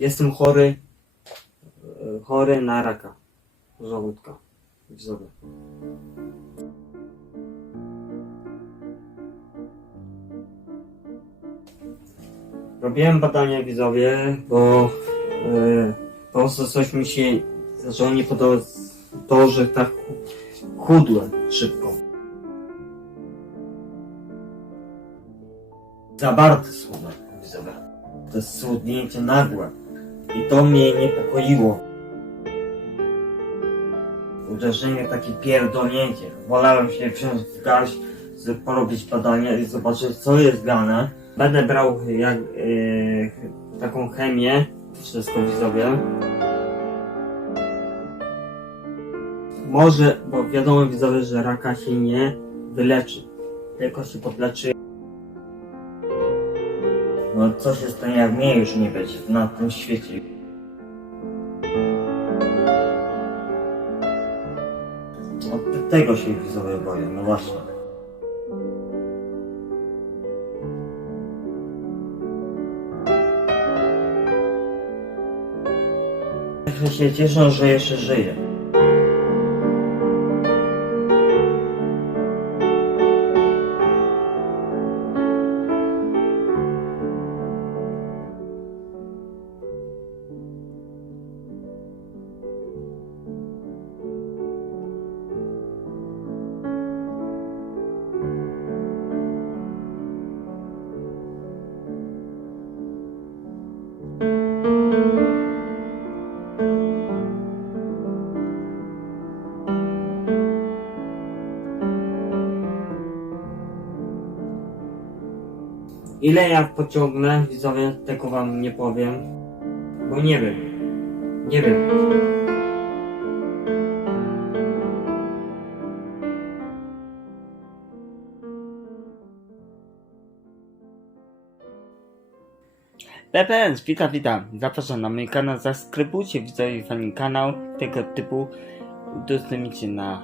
Jestem chory, chory na raka żołądka. Widzowie. Robiłem badania widzowie, bo e, po prostu coś mi się zaczęło nie podobać to, że tak chudłem szybko. Zabarte słowa widzowie. To jest słodnięcie nagłe. I to mnie niepokoiło. Uderzenie, takie pierdolnięcie. Wolałem się wziąć w garść, porobić badania i zobaczyć co jest grane. Będę brał jak, e, taką chemię, wszystko widzowie. Może, bo wiadomo widzowie, że raka się nie wyleczy, tylko się podleczy. No co się stanie jak mnie już nie będzie na tym świecie. Te- tego się widzowie boję, no właśnie. Ja się cieszę, że jeszcze żyję. Ile ja pociągnę, widzowie, tego wam nie powiem, bo nie wiem. Nie wiem. Pepe, witam, witam. Zapraszam na mój kanał, zaskrybujcie widzowie fani kanał tego typu. Udostępnijcie na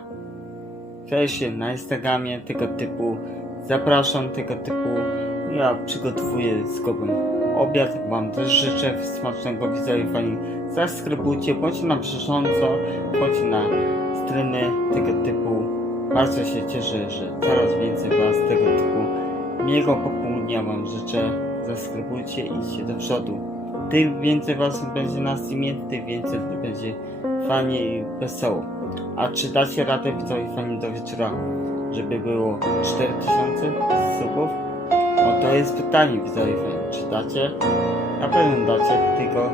Fejsie, na Instagramie tego typu. Zapraszam tego typu. Ja przygotowuję z Gobem obiad. Wam też życzę smacznego widzowie fani. Zaskrybujcie, bądźcie na bieżąco, bądźcie na streamy tego typu. Bardzo się cieszę, że coraz więcej was tego typu. Miłego popołudnia wam życzę zaskrybujcie i idźcie do przodu. Tym więcej was będzie na streamie, tym więcej będzie fajnie i wesoło. A czy dacie radę widzowie fani do wieczora, żeby było 4000 subów? O to jest pytanie widzowie, czy dacie? Na pewno dacie, tylko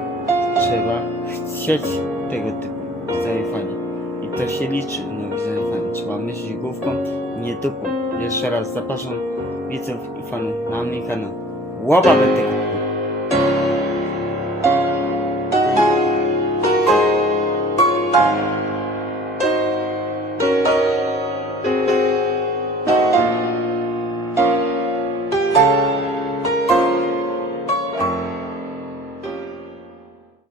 trzeba chcieć tego typu widzowie I to się liczy, no widzowie trzeba myśleć główką, nie dupą. Jeszcze raz zapraszam widzów i fanów na mój kanał. Łaba Betyku! thank